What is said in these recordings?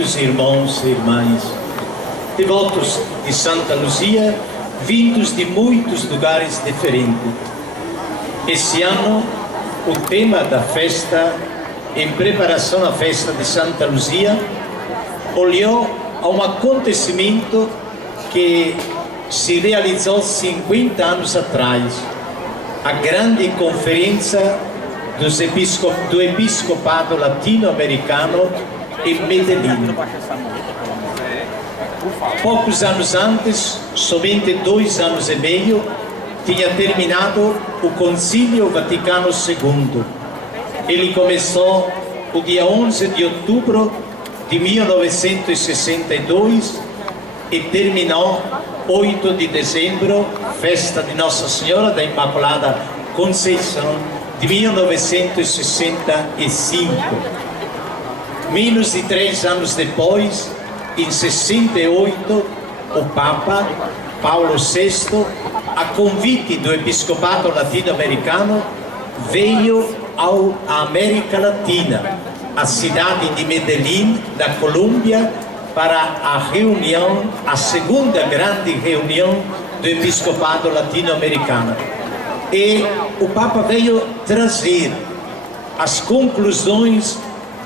Queridos irmãos e irmãs, devotos de Santa Luzia, vindos de muitos lugares diferentes. Esse ano, o tema da festa, em preparação à festa de Santa Luzia, olhou a um acontecimento que se realizou 50 anos atrás, a grande conferência do episcopado latino-americano em Medellín. Poucos anos antes, somente 2 anos e meio, tinha terminado o Concílio Vaticano II. Ele começou o dia 11 de outubro de 1962 e terminou 8 de dezembro, festa de Nossa Senhora da Imaculada Conceição, de 1965. Menos de 3 anos depois, em 68, o Papa Paulo VI, a convite do episcopado latino-americano, veio à América Latina, a cidade de Medellín, da Colômbia, para a reunião, a segunda grande reunião do episcopado latino-americano. E o Papa veio trazer as conclusões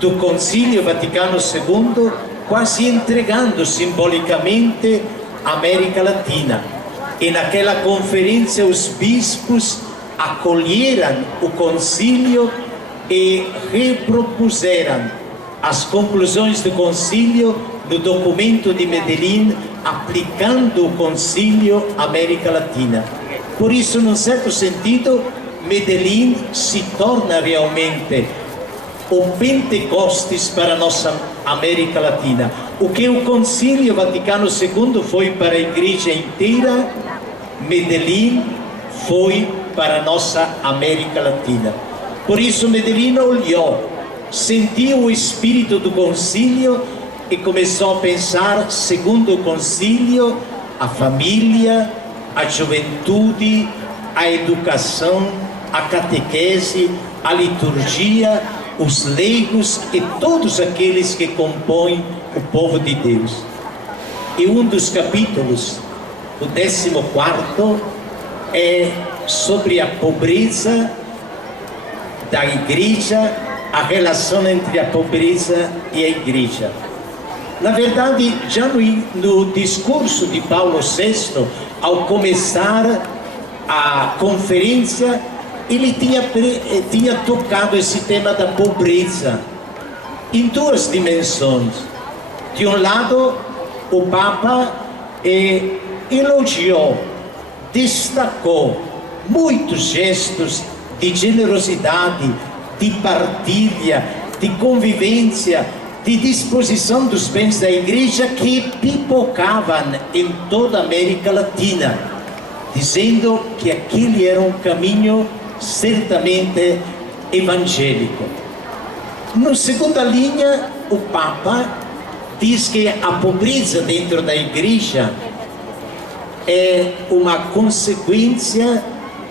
do Concílio Vaticano II, quase entregando simbolicamente a América Latina. E naquela conferência os bispos acolheram o concílio e repropuseram as conclusões do concílio no documento de Medellín, aplicando o concílio à América Latina. Por isso, num certo sentido, Medellín se torna realmente o Pentecostes para a nossa América Latina. O que o Concílio Vaticano II foi para a igreja inteira, Medellín foi para a nossa América Latina. Por isso Medellín olhou, sentiu o espírito do concílio e começou a pensar, segundo o concílio, a família, a juventude, a educação, a catequese, a liturgia, os leigos e todos aqueles que compõem o povo de Deus. E um dos capítulos, o 14º, é sobre a pobreza da igreja, a relação entre a pobreza e a igreja. Na verdade, já no discurso de Paulo VI, ao começar a conferência, ele tinha tocado esse tema da pobreza em 2 dimensões. De um lado, o Papa elogiou, destacou muitos gestos de generosidade, de partilha, de convivência, de disposição dos bens da igreja que pipocavam em toda a América Latina, dizendo que aquele era um caminho certamente evangélico. Na segunda linha, o Papa diz que a pobreza dentro da igreja é uma consequência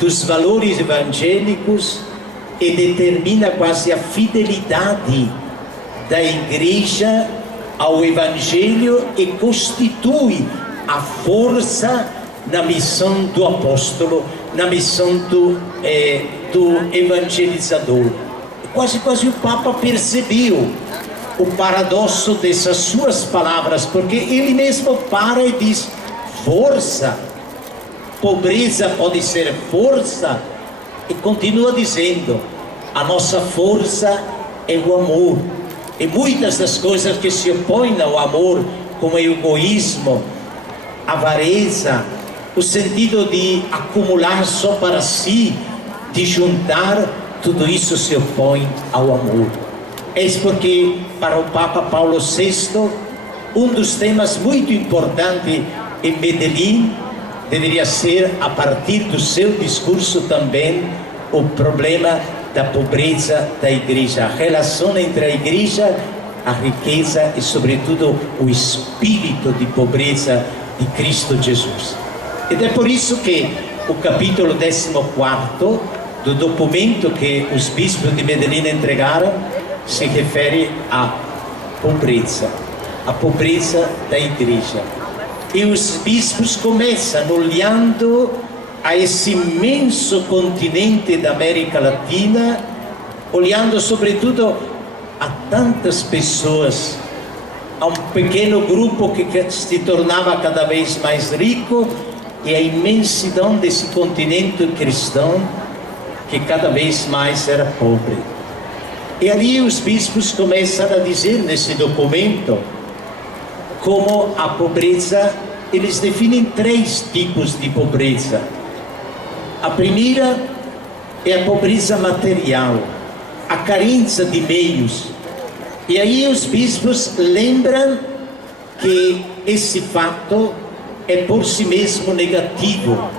dos valores evangélicos e determina quase a fidelidade da igreja ao evangelho e constitui a força na missão do apóstolo, na missão do evangelizador. Quase o Papa percebeu o paradoxo dessas suas palavras, porque ele mesmo para e diz: força, pobreza pode ser força, e continua dizendo: a nossa força é o amor. E muitas das coisas que se opõem ao amor, como o egoísmo, a avareza, o sentido de acumular só para si, de juntar, tudo isso se opõe ao amor. Eis porque, para o Papa Paulo VI, um dos temas muito importantes em Medellín deveria ser, a partir do seu discurso também, o problema da pobreza da igreja, a relação entre a igreja, a riqueza e, sobretudo, o espírito de pobreza de Cristo Jesus. E é por isso que o capítulo 14º do documento que os bispos de Medellín entregaram se refere à pobreza. a pobreza da igreja. E os bispos começam olhando a esse imenso continente da América Latina, olhando sobretudo a tantas pessoas, a um pequeno grupo que se tornava cada vez mais rico e a imensidão desse continente cristão que cada vez mais era pobre. E ali os bispos começam a dizer nesse documento como a pobreza, eles definem 3 tipos de pobreza. A primeira é a pobreza material, a carência de meios. E aí os bispos lembram que esse fato é por si mesmo negativo,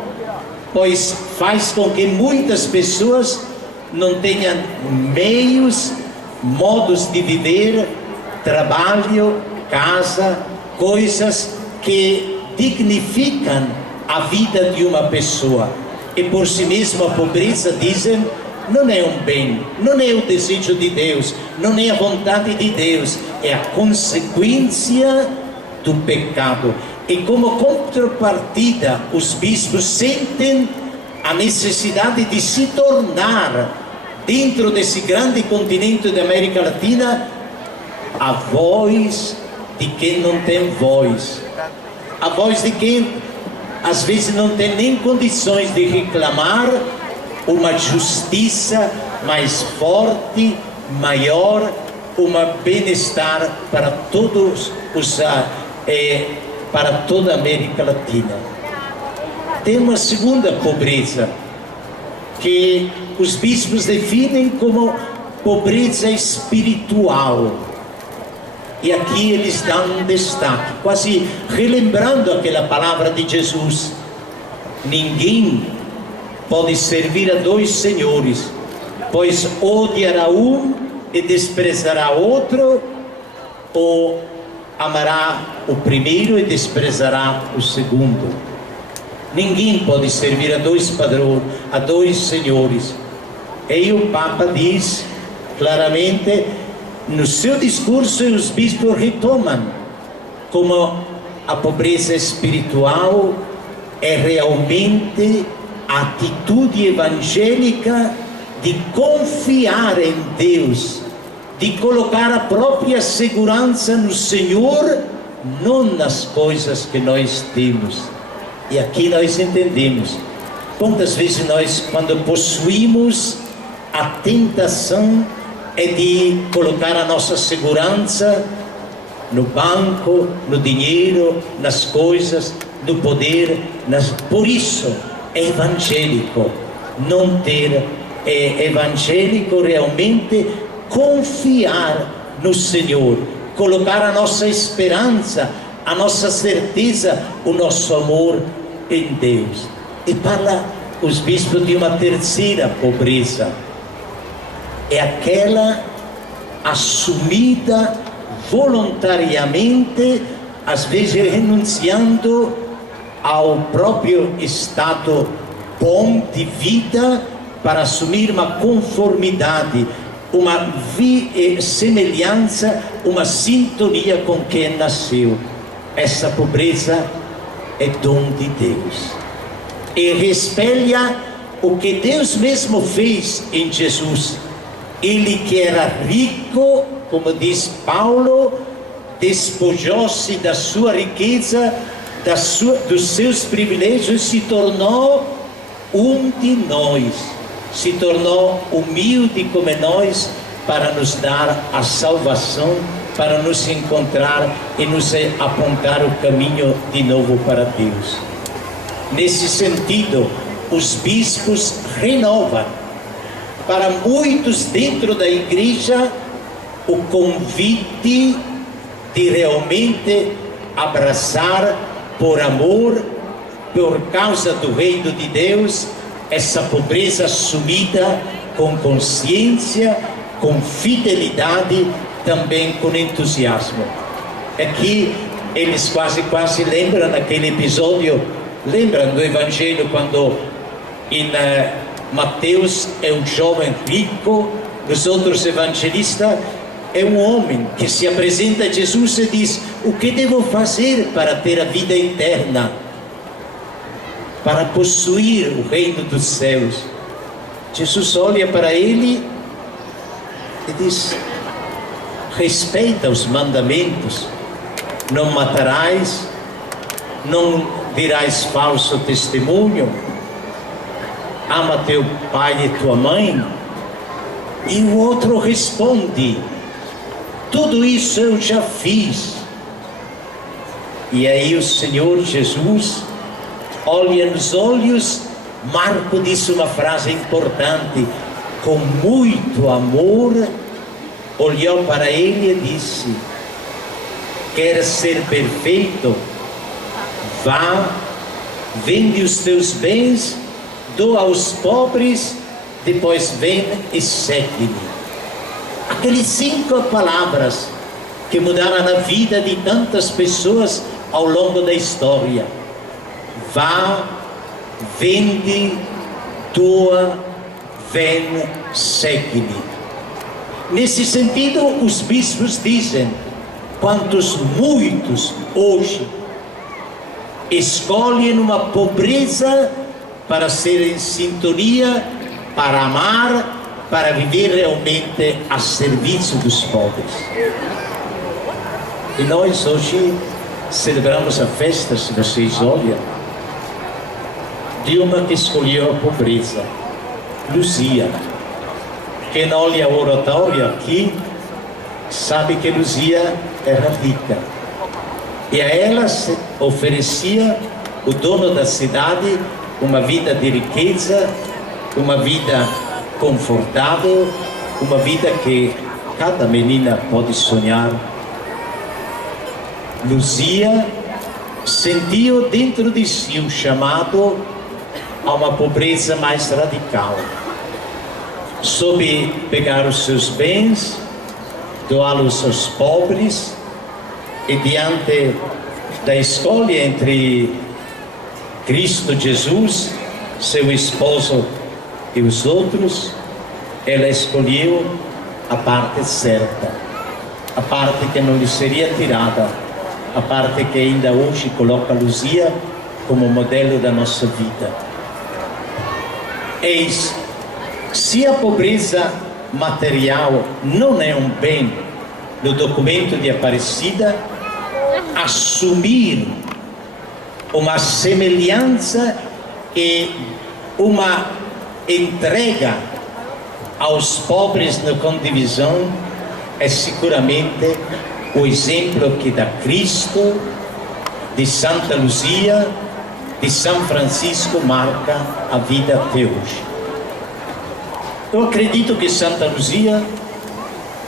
pois faz com que muitas pessoas não tenham meios, modos de viver, trabalho, casa, coisas que dignificam a vida de uma pessoa. E por si mesmo a pobreza, dizem, não é um bem, não é o desejo de Deus, não é a vontade de Deus, é a consequência do pecado. E como contrapartida, os bispos sentem a necessidade de se tornar, dentro desse grande continente da América Latina, a voz de quem não tem voz, a voz de quem às vezes não tem nem condições de reclamar uma justiça mais forte, maior, uma bem-estar para todos para toda a América Latina. Tem uma segunda pobreza que os bispos definem como pobreza espiritual. E aqui eles dão um destaque, quase relembrando aquela palavra de Jesus: ninguém pode servir a 2 senhores, pois odiará um e desprezará outro, ou amará o primeiro e desprezará o segundo. Ninguém pode servir a 2 padrões, a 2 senhores. E o Papa diz claramente no seu discurso, e os bispos retomam como a pobreza espiritual é realmente a atitude evangélica de confiar em Deus, de colocar a própria segurança no Senhor, não nas coisas que nós temos. E aqui nós entendemos quantas vezes nós, quando possuímos, a tentação é de colocar a nossa segurança no banco, no dinheiro, nas coisas, no poder. Por isso é evangélico não ter, é evangélico realmente confiar no Senhor, colocar a nossa esperança, a nossa certeza, o nosso amor em Deus. E fala os bispos de uma terceira pobreza, é aquela assumida voluntariamente, às vezes renunciando ao próprio estado bom de vida para assumir uma conformidade, uma semelhança, uma sintonia com quem nasceu. Essa pobreza é dom de Deus e espelha o que Deus mesmo fez em Jesus. Ele que era rico, como diz Paulo, despojou-se da sua riqueza, dos seus privilégios, se tornou um de nós, se tornou humilde como nós, para nos dar a salvação, para nos encontrar e nos apontar o caminho de novo para Deus. Nesse sentido, os bispos renovam para muitos dentro da igreja o convite de realmente abraçar por amor, por causa do reino de Deus, essa pobreza assumida com consciência, com fidelidade, também com entusiasmo. Aqui eles quase lembram aquele episódio, lembram do Evangelho quando em Mateus é um jovem rico, nos outros evangelistas é um homem que se apresenta a Jesus e diz: o que devo fazer para ter a vida eterna? Para possuir o reino dos céus? Jesus olha para ele e diz: respeita os mandamentos, não matarás, não dirás falso testemunho, ama teu pai e tua mãe. E o outro responde: tudo isso eu já fiz. E aí o Senhor Jesus olha nos olhos. Marco disse uma frase importante: com muito amor olhou para ele e disse: quer ser perfeito? Vá, vende os teus bens, doa aos pobres, depois vem e segue-me. Aquelas 5 palavras que mudaram a vida de tantas pessoas ao longo da história. Vá, vende, doa, vem, segue-me. Nesse sentido, os bispos dizem: quantos muitos hoje escolhem uma pobreza para ser em sintonia, para amar, para viver realmente a serviço dos pobres. E nós hoje celebramos a festa, se vocês olham, de uma que escolheu a pobreza, Luzia. Quem olha o oratório aqui sabe que Luzia era rica, e a ela se oferecia o dono da cidade uma vida de riqueza, uma vida confortável, uma vida que cada menina pode sonhar. Luzia sentiu dentro de si um chamado a uma pobreza mais radical. Soube pegar os seus bens, doá-los aos pobres, e diante da escolha entre Cristo Jesus, seu esposo e os outros, ela escolheu a parte certa, a parte que não lhe seria tirada, a parte que ainda hoje coloca Luzia como modelo da nossa vida. Eis, se a pobreza material não é um bem no documento de Aparecida, assumir uma semelhança e uma entrega aos pobres na condivisão é seguramente o exemplo que dá Cristo, de Santa Luzia, de São Francisco, marca a vida até hoje. Eu acredito que Santa Luzia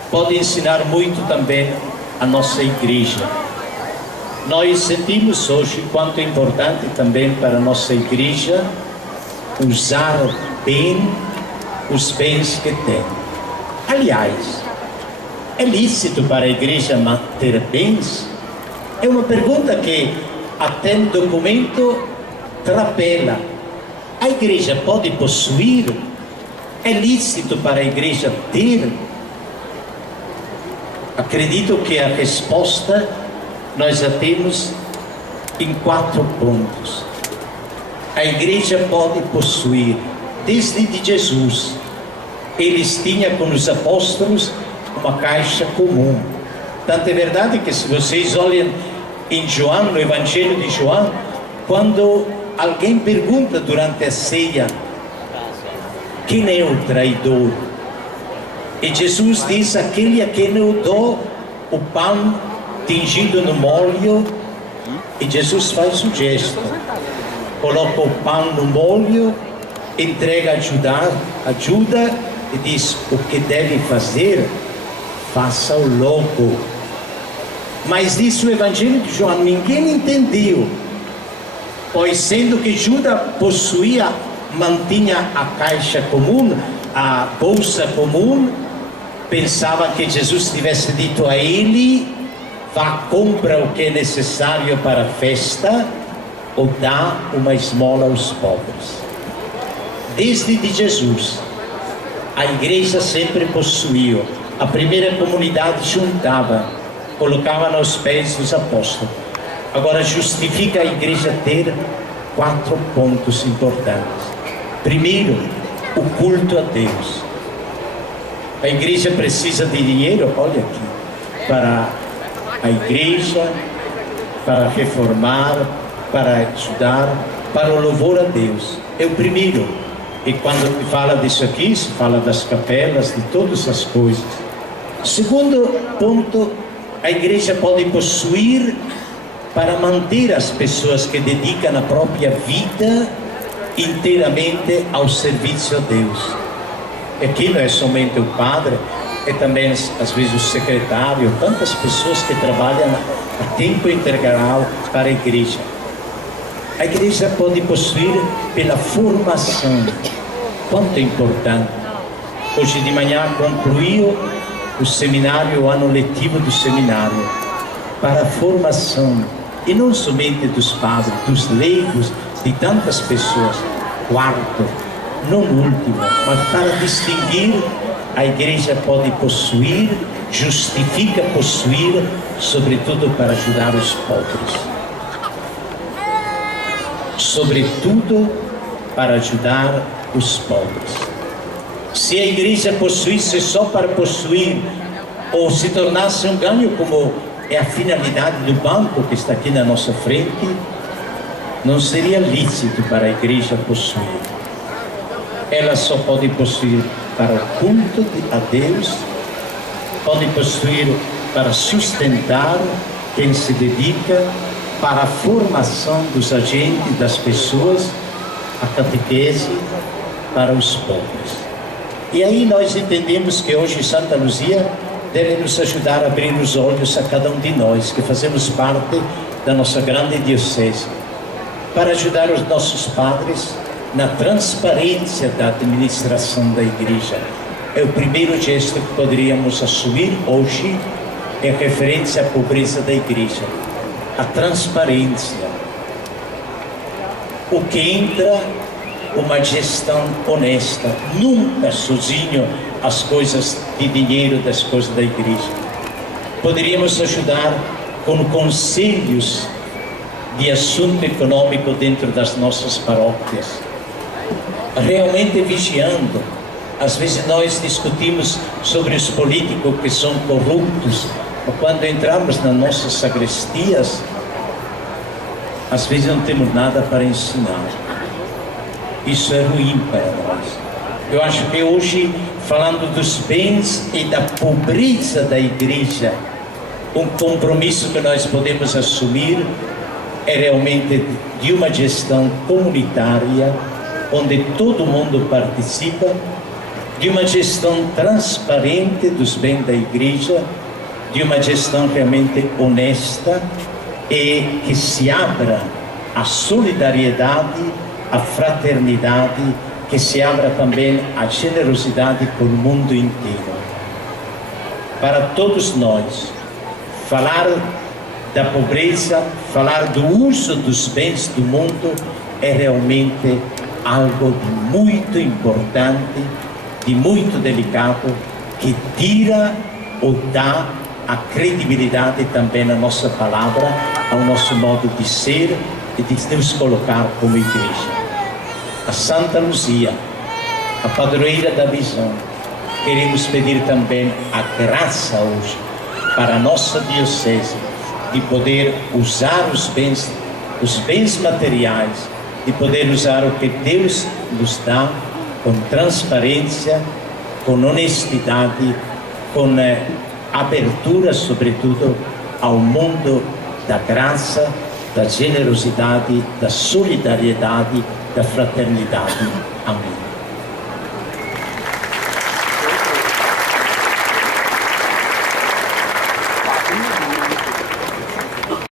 pode ensinar muito também a nossa igreja. Nós sentimos hoje quanto é importante também para a nossa igreja usar bem os bens que tem. Aliás, é lícito para a igreja ter bens? É uma pergunta que até no documento trapela. A igreja pode possuir? É lícito para a igreja ter? Acredito que a resposta nós a temos em 4 pontos. A igreja pode possuir, desde de Jesus. Eles tinham com os apóstolos uma caixa comum. Tanto é verdade que, se vocês olham em João, no Evangelho de João, quando alguém pergunta durante a ceia: quem é o traidor? E Jesus diz: aquele a quem eu dou o pão tingido no molho. E Jesus faz o gesto, coloca o pão no molho, entrega ajuda e diz: o que deve fazer, faça-o logo. Mas diz o Evangelho de João, ninguém entendeu, pois sendo que Judas possuía, mantinha a caixa comum, a bolsa comum, pensava que Jesus tivesse dito a ele: vá, compra o que é necessário para a festa, ou dá uma esmola aos pobres. Desde de Jesus, a igreja sempre possuiu A primeira comunidade juntava, colocava nos pés dos apóstolos. Agora justifica a igreja ter 4 pontos importantes. Primeiro, o culto a Deus. A igreja precisa de dinheiro, olha aqui, para a igreja, para reformar, para ajudar, para o louvor a Deus. É o primeiro. E quando se fala disso aqui, se fala das capelas, de todas as coisas. Segundo ponto, a igreja pode possuir para manter as pessoas que dedicam a própria vida inteiramente ao serviço a Deus. Aqui não é somente o padre, é também às vezes o secretário, tantas pessoas que trabalham a tempo integral para a igreja. A igreja pode possuir pela formação. Quanto é importante. Hoje de manhã concluiu o seminário, o ano letivo do seminário, para a formação, e não somente dos padres, dos leigos, de tantas pessoas. Quarto, não último, mas para distinguir, a igreja pode possuir, justifica possuir, sobretudo para ajudar os pobres. Sobretudo para ajudar os pobres. Se a igreja possuísse só para possuir, ou se tornasse um ganho, como é a finalidade do banco que está aqui na nossa frente, não seria lícito para a igreja possuir. Ela só pode possuir para o culto a Deus, pode possuir para sustentar quem se dedica, para a formação dos agentes, das pessoas, a catequese, para os pobres. E aí nós entendemos que hoje Santa Luzia deve nos ajudar a abrir os olhos a cada um de nós, que fazemos parte da nossa grande diocese, para ajudar os nossos padres na transparência da administração da igreja. É o primeiro gesto que poderíamos assumir hoje em referência à pobreza da igreja. A transparência. O que entra, uma gestão honesta, nunca sozinho as coisas de dinheiro das coisas da igreja. Poderíamos ajudar com conselhos de assunto econômico dentro das nossas paróquias, realmente vigiando. Às vezes nós discutimos sobre os políticos que são corruptos, mas quando entramos nas nossas sacristías, às vezes não temos nada para ensinar. Isso é ruim para nós. Eu acho que hoje, falando dos bens e da pobreza da igreja, um compromisso que nós podemos assumir é realmente de uma gestão comunitária, onde todo mundo participa, de uma gestão transparente dos bens da igreja, de uma gestão realmente honesta e que se abra à solidariedade, à fraternidade, que se abra também à generosidade por o mundo inteiro. Para todos nós, falar da pobreza, falar do uso dos bens do mundo é realmente algo de muito importante, de muito delicado, que tira ou dá a credibilidade também na nossa palavra, ao nosso modo de ser e de nos colocar como igreja. A Santa Luzia, a padroeira da visão, queremos pedir também a graça hoje para a nossa diocese de poder usar os bens materiais, de poder usar o que Deus nos dá com transparência, com honestidade, com abertura, sobretudo, ao mundo da graça, da generosidade, da solidariedade, da fraternidade. Amém.